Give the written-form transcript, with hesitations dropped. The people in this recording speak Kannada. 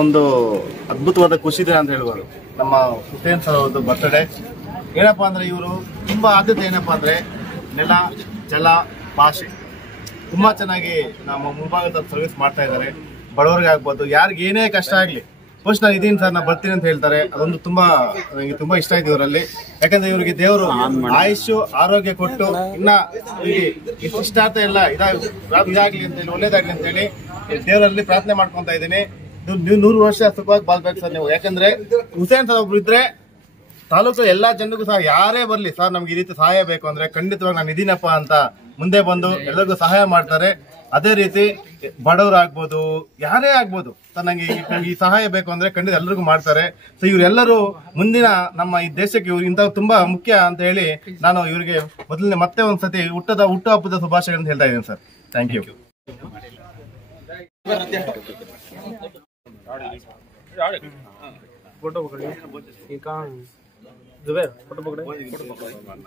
ಒಂದು ಅದ್ಭುತವಾದ ಖುಷಿ ದಿನ ಅಂತ ಹೇಳ್ಬೋದು. ನಮ್ಮ ಹುಸೇನ್ ಸರ್ ಅವರದ್ದು ಬರ್ತ್ಡೇ. ಏನಪ್ಪಾ ಅಂದ್ರೆ ಇವರು ತುಂಬಾ ಆದ್ಯತೆ ಏನಪ್ಪಾ ಅಂದ್ರೆ ನೆಲ, ಜಲ, ಭಾಷೆ ತುಂಬಾ ಚೆನ್ನಾಗಿ ನಮ್ಮ ಮುಂಭಾಗದ ಸರ್ವಿಸ್ ಮಾಡ್ತಾ ಇದ್ದಾರೆ. ಬಡವರಿಗೆ ಆಗ್ಬೋದು, ಯಾರಿಗೆ ಏನೇ ಕಷ್ಟ ಆಗ್ಲಿ ಫಸ್ಟ್ ನಾನು ಇದೀನಿ ಸರ್, ನಾನು ಬರ್ತೀನಿ ಅಂತ ಹೇಳ್ತಾರೆ. ಅದೊಂದು ನನಗೆ ತುಂಬಾ ಇಷ್ಟ ಆಯ್ತು ಇವರಲ್ಲಿ. ಯಾಕಂದ್ರೆ ಇವರಿಗೆ ದೇವರು ಆಯುಷು ಆರೋಗ್ಯ ಕೊಟ್ಟು ಇನ್ನ ಇಷ್ಟಾರ್ಥ ಎಲ್ಲ ಇದಾಗ್ಲಿ ಅಂತ ಹೇಳಿ, ಒಳ್ಳೇದಾಗ್ಲಿ ಅಂತ ಹೇಳಿ ದೇವರಲ್ಲಿ ಪ್ರಾರ್ಥನೆ ಮಾಡ್ಕೊಂತ ಇದ್ದೀನಿ. ನೀವು 100 ವರ್ಷ ಸುಖವಾಗಿ ಬಾಳ್ಬೇಕು ಸರ್ ನೀವು. ಯಾಕಂದ್ರೆ ಹುಸೇನ್ ಸರ್ ಒಬ್ರು ಇದ್ರೆ ತಾಲೂಕು ಎಲ್ಲಾ ಜನರಿಗೂ ಸಹ ಯಾರೇ ಬರ್ಲಿ ಸರ್ ನಮ್ಗೆ ಈ ರೀತಿ ಸಹಾಯ ಬೇಕು ಅಂದ್ರೆ ಖಂಡಿತವಾಗಿ ನಾನು ಇದೀನಪ್ಪ ಅಂತ ಮುಂದೆ ಬಂದು ಎಲ್ಲರಿಗೂ ಸಹಾಯ ಮಾಡ್ತಾರೆ. ಅದೇ ರೀತಿ ಬಡವರಾಗ್ಬೋದು, ಯಾರೇ ಆಗ್ಬೋದು ಸರ್ ನಂಗೆ ಈ ಸಹಾಯ ಬೇಕು ಅಂದ್ರೆ ಖಂಡಿತ ಎಲ್ಲರಿಗೂ ಮಾಡ್ತಾರೆ. ಸೊ ಇವರೆಲ್ಲರೂ ಮುಂದಿನ ನಮ್ಮ ಈ ದೇಶಕ್ಕೆ ಇವ್ರು ಇಂಥವು ತುಂಬಾ ಮುಖ್ಯ ಅಂತ ಹೇಳಿ ನಾನು ಇವರಿಗೆ ಮೊದಲನೇ ಮತ್ತೆ ಒಂದ್ಸತಿ ಹುಟ್ಟುಹಬ್ಬದ ಶುಭಾಶಯಗಳನ್ನು ಹೇಳ್ತಾ ಇದ್ದೀನಿ ಸರ್. Thank you. फोटो पकड़िए, फोटो पकड़े।